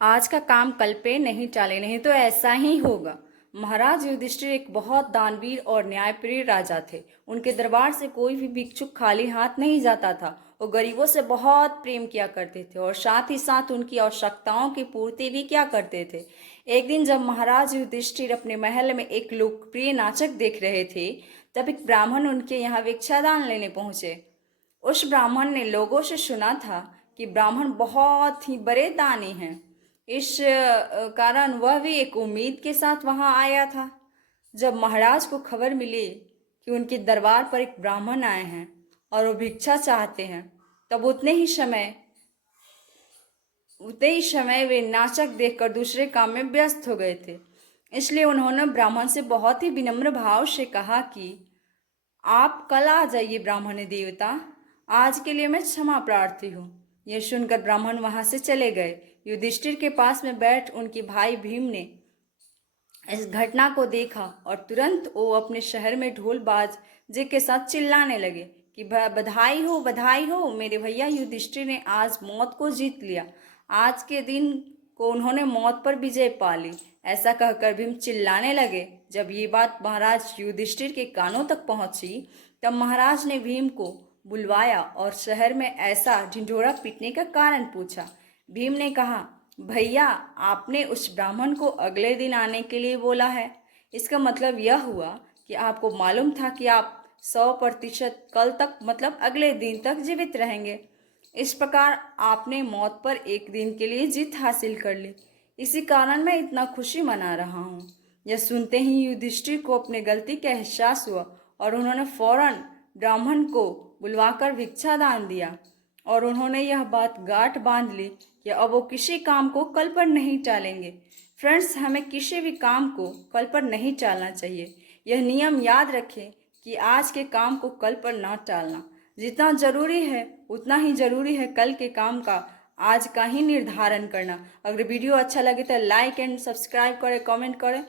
आज का काम कल पे नहीं टाले, नहीं तो ऐसा ही होगा। महाराज युधिष्ठिर एक बहुत दानवीर और न्यायप्रिय राजा थे। उनके दरबार से कोई भी भिक्षुक खाली हाथ नहीं जाता था। वो गरीबों से बहुत प्रेम किया करते थे और साथ ही साथ उनकी आवश्यकताओं की पूर्ति भी किया करते थे। एक दिन जब महाराज युधिष्ठिर अपने महल में एक लोकप्रिय नाचक देख रहे थे, तब एक ब्राह्मण उनके यहाँ भिक्षादान लेने पहुंचे। उस ब्राह्मण ने लोगों से सुना था कि ब्राह्मण बहुत ही बड़े दानी हैं। इस कारण वह भी एक उम्मीद के साथ वहां आया था। जब महाराज को खबर मिली कि उनके दरबार पर एक ब्राह्मण आए हैं और वो भिक्षा चाहते हैं, तब उतने ही समय वे नाचक देखकर दूसरे काम में व्यस्त हो गए थे। इसलिए उन्होंने ब्राह्मण से बहुत ही विनम्र भाव से कहा कि आप कल आ जाइए ब्राह्मण देवता, आज के लिए मैं क्षमा प्रार्थी हूँ। यह सुनकर ब्राह्मण वहां से चले गए। युधिष्ठिर के पास में बैठ उनके भाई भीम ने इस घटना को देखा और तुरंत वो अपने शहर में ढोल बाजे के साथ चिल्लाने लगे कि बधाई हो, मेरे भैया युधिष्ठिर ने आज मौत को जीत लिया। आज के दिन को उन्होंने मौत पर विजय पा ली। ऐसा कहकर भीम चिल्लाने लगे। जब ये बात महाराज युधिष्ठिर के कानों तक पहुंची, तब महाराज ने भीम को बुलवाया और शहर में ऐसा ढिंढोरा पीटने का कारण पूछा। भीम ने कहा, भैया, आपने उस ब्राह्मण को अगले दिन आने के लिए बोला है। इसका मतलब यह हुआ कि आपको मालूम था कि आप 100% कल तक मतलब अगले दिन तक जीवित रहेंगे। इस प्रकार आपने मौत पर एक दिन के लिए जीत हासिल कर ली। इसी कारण मैं इतना खुशी मना रहा हूँ। यह सुनते ही युधिष्ठिर को अपने गलती का एहसास हुआ और उन्होंने फौरन ब्राह्मण को बुलवाकर भिक्षा दान दिया और उन्होंने यह बात गांठ बांध ली कि अब वो किसी काम को कल पर नहीं टालेंगे। फ्रेंड्स, हमें किसी भी काम को कल पर नहीं टालना चाहिए। यह नियम याद रखें कि आज के काम को कल पर ना टालना। जितना जरूरी है उतना ही जरूरी है कल के काम का आज का ही निर्धारण करना। अगर वीडियो अच्छा लगे तो लाइक एंड सब्सक्राइब करें, कमेंट करें